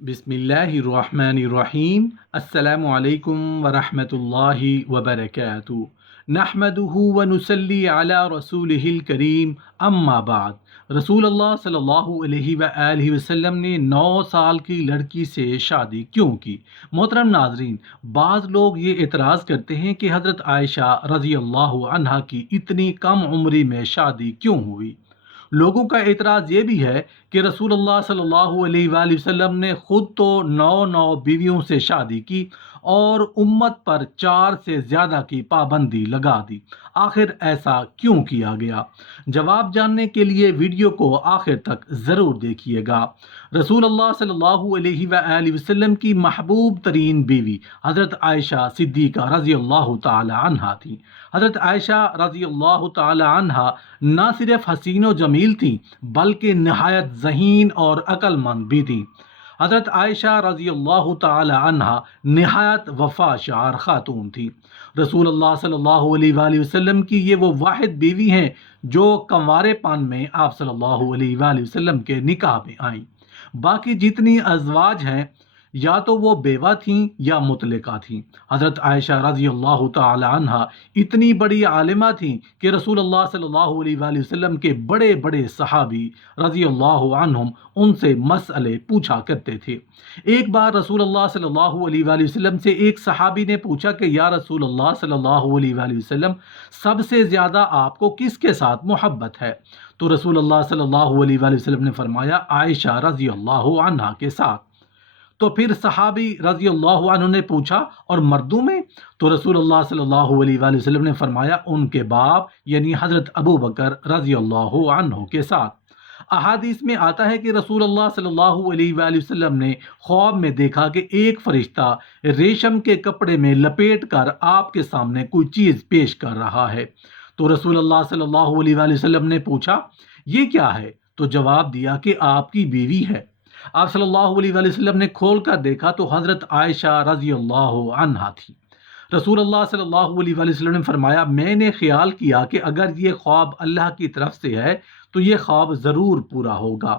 بسم اللہ الرحمن الرحیم۔ السلام علیکم ورحمۃ اللہ وبرکاتہ۔ نحمدہ ونصلی علی رسولہ الکریم، اما بعد۔ رسول اللہ صلی اللہ علیہ وآلہ وسلم نے 9 سال کی لڑکی سے شادی کیوں کی؟ محترم ناظرین، بعض لوگ یہ اعتراض کرتے ہیں کہ حضرت عائشہ رضی اللہ عنہا کی اتنی کم عمری میں شادی کیوں ہوئی؟ لوگوں کا اعتراض یہ بھی ہے کہ رسول اللہ صلی اللہ علیہ وآلہ وسلم نے خود تو 9 بیویوں سے شادی کی اور امت پر 4 سے زیادہ کی پابندی لگا دی۔ آخر ایسا کیوں کیا گیا؟ جواب جاننے کے لیے ویڈیو کو آخر تک ضرور دیکھیے گا۔ رسول اللہ صلی اللہ علیہ وآلہ وسلم کی محبوب ترین بیوی حضرت عائشہ صدیقہ رضی اللہ تعالی عنہا تھی۔ حضرت عائشہ رضی اللہ تعالی عنہا نہ صرف حسین و جمیل تھیں بلکہ نہایت ذہین اور عقل مند بھی تھیں۔ حضرت عائشہ رضی اللہ تعالی عنہا نہایت وفا شعار خاتون تھی۔ رسول اللہ صلی اللہ علیہ وآلہ وسلم کی یہ وہ واحد بیوی ہیں جو کنوارے پن میں آپ صلی اللہ علیہ وآلہ وسلم کے نکاح میں آئیں۔ باقی جتنی ازواج ہیں یا تو وہ بیوہ تھیں یا مطلقہ تھیں۔ حضرت عائشہ رضی اللہ تعالی عنہا اتنی بڑی عالمہ تھیں کہ رسول اللہ صلی اللہ علیہ وآلہ وسلم کے بڑے بڑے صحابی رضی اللہ عنہم ان سے مسئلے پوچھا کرتے تھے۔ ایک بار رسول اللہ صلی اللہ علیہ وآلہ وسلم سے ایک صحابی نے پوچھا کہ یا رسول اللہ صلی اللہ علیہ وآلہ وسلم، سب سے زیادہ آپ کو کس کے ساتھ محبت ہے؟ تو رسول اللہ صلی اللہ علیہ وآلہ وسلم نے فرمایا عائشہ رضی اللہ عنہا کے ساتھ۔ تو پھر صحابی رضی اللہ عنہ نے پوچھا اور مردوں میں؟ تو رسول اللہ صلی اللہ علیہ وآلہ وسلم نے فرمایا ان کے باپ یعنی حضرت ابو بکر رضی اللہ عنہ کے ساتھ۔ احادیث میں آتا ہے کہ رسول اللہ صلی اللہ علیہ وآلہ وسلم نے خواب میں دیکھا کہ ایک فرشتہ ریشم کے کپڑے میں لپیٹ کر آپ کے سامنے کوئی چیز پیش کر رہا ہے۔ تو رسول اللہ صلی اللہ علیہ وآلہ وسلم نے پوچھا یہ کیا ہے؟ تو جواب دیا کہ آپ کی بیوی ہے۔ آپ صلی اللہ علیہ وآلہ وسلم نے کھول کر دیکھا تو حضرت عائشہ رضی اللہ عنہا تھی۔ رسول اللہ صلی اللہ علیہ وآلہ وسلم نے فرمایا میں نے خیال کیا کہ اگر یہ خواب اللہ کی طرف سے ہے تو یہ خواب ضرور پورا ہوگا۔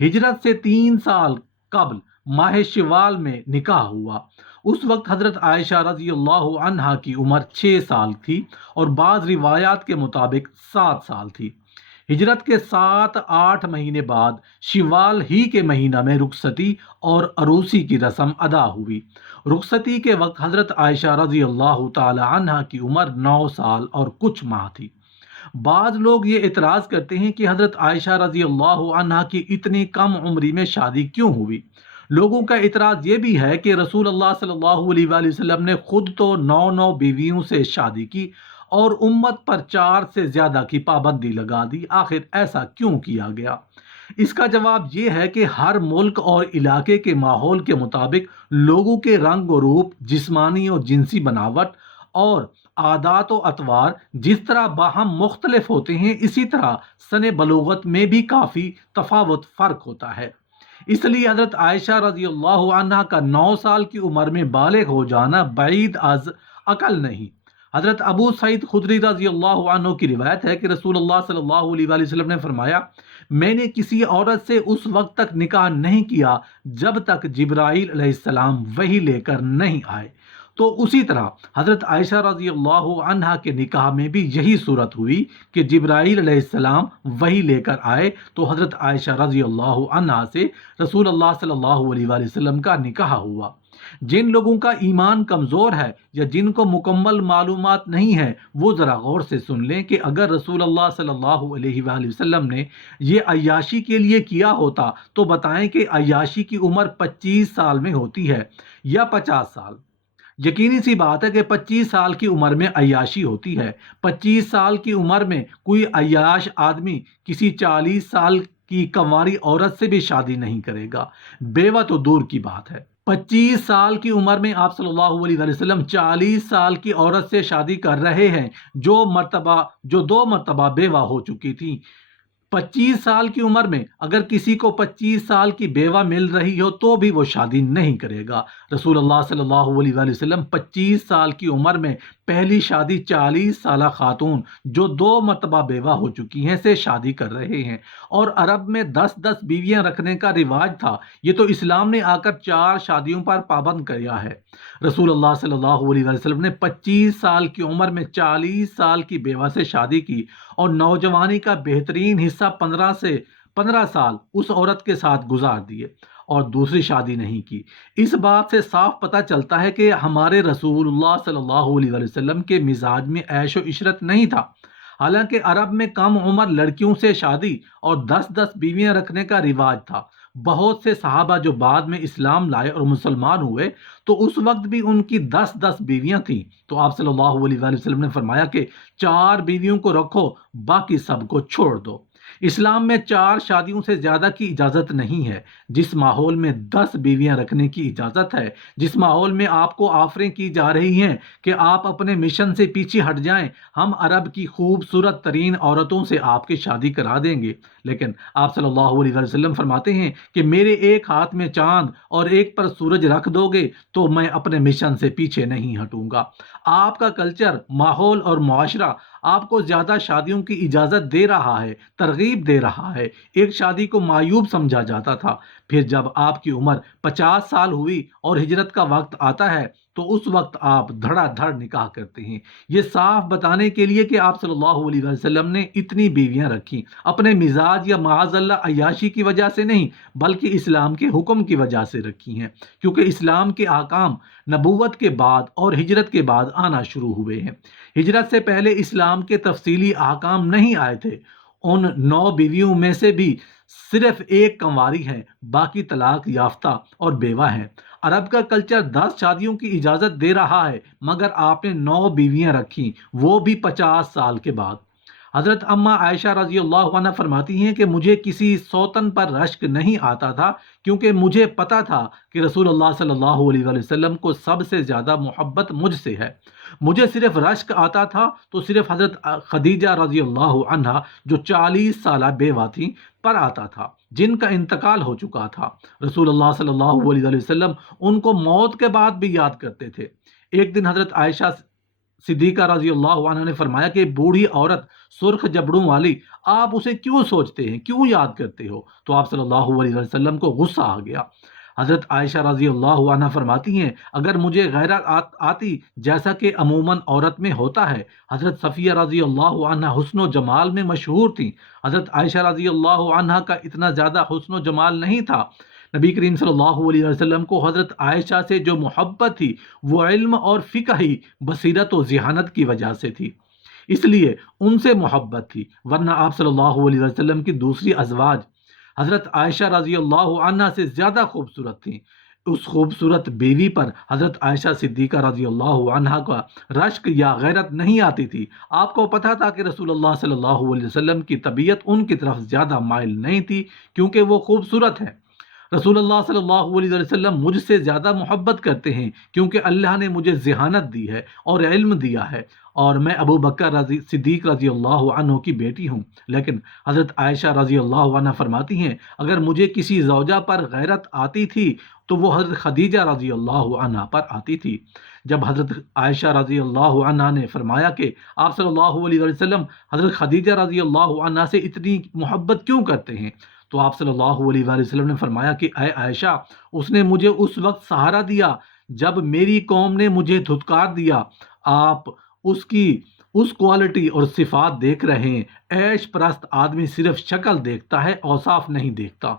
ہجرت سے 3 سال قبل ماہ شوال میں نکاح ہوا۔ اس وقت حضرت عائشہ رضی اللہ عنہا کی عمر 6 سال تھی اور بعض روایات کے مطابق 7 سال تھی۔ ہجرت کے 7-8 مہینے بعد شوال ہی کے مہینہ میں رخصتی اور عروسی کی رسم ادا ہوئی۔ رخصتی کے وقت حضرت عائشہ رضی اللہ تعالی عنہا کی عمر 9 سال اور کچھ ماہ تھی۔ بعض لوگ یہ اعتراض کرتے ہیں کہ حضرت عائشہ رضی اللہ عنہا کی اتنی کم عمری میں شادی کیوں ہوئی؟ لوگوں کا اعتراض یہ بھی ہے کہ رسول اللہ صلی اللہ علیہ وآلہ وسلم نے خود تو 9 بیویوں سے شادی کی اور امت پر 4 سے زیادہ کی پابندی لگا دی۔ آخر ایسا کیوں کیا گیا؟ اس کا جواب یہ ہے کہ ہر ملک اور علاقے کے ماحول کے مطابق لوگوں کے رنگ و روپ، جسمانی اور جنسی بناوٹ اور عادات و اطوار جس طرح باہم مختلف ہوتے ہیں، اسی طرح سن بلوغت میں بھی کافی تفاوت فرق ہوتا ہے۔ اس لیے حضرت عائشہ رضی اللہ عنہا کا 9 سال کی عمر میں بالغ ہو جانا بعید از عقل نہیں۔ حضرت ابو سعید خدری رضی اللہ عنہ کی روایت ہے کہ رسول اللہ صلی اللہ علیہ وآلہ وسلم نے فرمایا میں نے کسی عورت سے اس وقت تک نکاح نہیں کیا جب تک جبرائیل علیہ السلام وحی لے کر نہیں آئے۔ تو اسی طرح حضرت عائشہ رضی اللہ عنہا کے نکاح میں بھی یہی صورت ہوئی کہ جبرائیل علیہ السلام وحی لے کر آئے تو حضرت عائشہ رضی اللہ عنہا سے رسول اللہ صلی اللہ علیہ وآلہ وسلم کا نکاح ہوا۔ جن لوگوں کا ایمان کمزور ہے یا جن کو مکمل معلومات نہیں ہے وہ ذرا غور سے سن لیں کہ اگر رسول اللہ صلی اللہ علیہ وآلہ وسلم نے یہ عیاشی کے لیے کیا ہوتا تو بتائیں کہ عیاشی کی عمر 25 سال میں ہوتی ہے یا 50 سال؟ یقینی سی بات ہے کہ 25 سال کی عمر میں عیاشی ہوتی ہے۔ 25 سال کی عمر میں کوئی عیاش آدمی کسی 40 سال کی کنواری عورت سے بھی شادی نہیں کرے گا، بیوہ تو دور کی بات ہے۔ 25 سال کی عمر میں آپ صلی اللہ علیہ وآلہ وسلم 40 سال کی عورت سے شادی کر رہے ہیں جو 2 مرتبہ بیوہ ہو چکی تھی۔ 25 साल की उम्र में अगर किसी को 25 साल की बेवा मिल रही हो तो भी वो शादी नहीं करेगा। रसूल अल्लाह सल्लल्लाहु अलैहि वसल्लम 25 साल की उम्र में पहली शादी 40 साल खातून जो 2 मरतबा बेवा हो चुकी हैं से शादी कर रहे हैं। और अरब में 10-10 बीवियां रखने का रिवाज था, ये तो इस्लाम ने आकर 4 शादियों पर पाबंद किया है। रसूल अल्लाह सल्लल्लाहु अलैहि वसल्लम ने 25 साल की उम्र में 40 साल की बेवा से शादी की और नौजवानी का बेहतरीन हिस्सा 15 साल उस औरत के साथ गुजार दिए और दूसरी शादी नहीं की। इस बात से साफ पता चलता है कि हमारे रसूलुल्लाह सल्लल्लाहु अलैहि वसल्लम के मिजाज में ऐशो इशरत नहीं था। हालांकि अरब में कम उम्र लड़कियों से शादी और 10-10 बीवियां रखने का रिवाज था। बहुत से सहाबा जो बाद में इस्लाम लाए और मुसलमान हुए तो उस वक्त भी उनकी 10-10 बीवियां थीं। तो आप सल्लल्लाहु अलैहि वसल्लम ने फरमाया कि 4 बीवियों को रखो, बाकी सबको छोड़ दो। इस्लाम में 4 शादियों से ज़्यादा की इजाज़त नहीं है। जिस माहौल में 10 बीवियां रखने की इजाज़त है, जिस माहौल में आपको ऑफरें की जा रही हैं कि आप अपने मिशन से पीछे हट जाएं, हम अरब की खूबसूरत तरीन औरतों से आपकी शादी करा देंगे। लेकिन आप सल्लल्लाहु अलैहि वसल्लम फरमाते हैं कि मेरे एक हाथ में चांद और एक पर सूरज रख दोगे तो मैं अपने मिशन से पीछे नहीं हटूंगा। आपका कल्चर, माहौल और मुआशरा आपको ज़्यादा शादियों की इजाज़त दे रहा है, तरगीब दे रहा है। एक शादी को मायूब समझा जाता था, फिर जब आपकी उम्र 50 साल हुई और हिजरत का वक्त आता है तो उस वक्त आप धड़ाधड़ निकाह करते हैं। ये साफ बताने के लिए कि आप सल्लल्लाहु अलैहि वसल्लम ने इतनी बीवियां रखी अपने मिजाज या माअज़ल्लाह अय्याशी की वजह से नहीं, बल्कि इस्लाम के हुक्म की वजह से रखी हैं, क्योंकि इस्लाम के आकाम नबूवत के बाद और हिजरत के बाद आना शुरू हुए हैं। हिजरत से पहले इस्लाम के तफसीली आकाम नहीं आए थे। उन 9 बीवियों में से भी सिर्फ एक कंवारी है, बाकी तलाक याफ्ता और बेवा हैं। अरब का कल्चर 10 शादियों की इजाज़त दे रहा है, मगर आपने 9 बीवियां रखी, वो भी 50 साल के बाद। हज़रत अम्मा आयशा रज़ी अल्लाह अन्हा फरमाती हैं कि मुझे किसी सौतन पर रश्क नहीं आता था, क्योंकि मुझे पता था कि रसूलुल्लाह सल्लल्लाहु अलैहि वसल्लम को सबसे ज़्यादा मोहब्बत मुझसे है। मुझे सिर्फ रश्क आता था तो सिर्फ हज़रत खदीजा रज़ी अल्लाह अन्हा जो 40 साल बेवा थी पर आता था, जिनका इंतकाल हो चुका था। रसूलुल्लाह सल्लल्लाहु अलैहि वसल्लम उनको मौत के बाद भी याद करते थे। एक दिन हज़रत आयशा सिद्दीक़ा रज़ी अल्लाह अन्हा ने फरमाया कि बूढ़ी औरत सुर्ख जबड़ों वाली, आप उसे क्यों सोचते हैं, क्यों याद करते हो? तो आप सल्लल्लाहु अलैहि वसल्लम को गुस्सा आ गया। हज़रत आयशा रज़ी अल्लाह अन्हा फरमाती हैं, अगर मुझे गैरत आती जैसा कि अमूमन औरत में होता है। हज़रत सफ़िया रज़ी अल्लाह अन्हा हुस्न जमाल में मशहूर थी। हज़रत आयशा रज़ी अल्लाह अन्हा का इतना ज़्यादा हुस्न जमाल नहीं था। नबी करीम सल्लल्लाहु अलैहि वसल्लम को हज़रत आयशा से जो मोहब्बत थी वो इल्म और फ़िक़ही बसीरत और ज़िहानत की वजह से थी, इसलिए उनसे मोहब्बत थी। वरना आप सल्लल्लाहु अलैहि वसल्लम की दूसरी अज़वाज हज़रत आयशा रज़ी अल्लाह अन्हा से ज़्यादा खूबसूरत थी। उस खूबसूरत बीवी पर हज़रत आयशा सिद्दीक़ा रज़ी अल्लाह अन्हा का रश्क या गैरत नहीं आती थी। आपको पता था कि रसूलुल्लाह सल्लल्लाहु अलैहि वसल्लम की तबीयत उनकी तरफ ज़्यादा माइल नहीं थी, क्योंकि वो खूबसूरत है। रसूलुल्लाह सल्लल्लाहु अलैहि वसल्लम मुझसे ज़्यादा मोहब्बत करते हैं, क्योंकि अल्लाह ने मुझे ज़िहानत दी है और इल्म दिया है, और मैं अबू बकर सिद्दीक़ रज़ी अल्लाह अन्हु की बेटी हूँ। लेकिन हज़रत आयशा रज़ी अल्लाह अन्हा फरमाती हैं, अगर मुझे किसी ज़ौजा पर गैरत आती थी तो वो हज़रत खदीजा रज़ी अल्लाह अन्हा पर आती थी। जब हज़रत आयशा रज़ी अल्लाह अन्हा ने फरमाया कि आप सल्लल्लाहु अलैहि वसल्लम हज़रत खदीजा रज़ी अल्लाह अन्हा से इतनी मोहब्बत क्यों करते हैं, तो आप सल्लल्लाहु अलैहि वसल्लम ने फरमाया कि ऐ आयशा, उसने मुझे उस वक्त सहारा दिया जब मेरी कौम ने मुझे धुतकार दिया। आप उसकी उस क्वालिटी और सिफात देख रहे हैं। ऐश परस्त आदमी सिर्फ शक्ल देखता है, औसाफ नहीं देखता।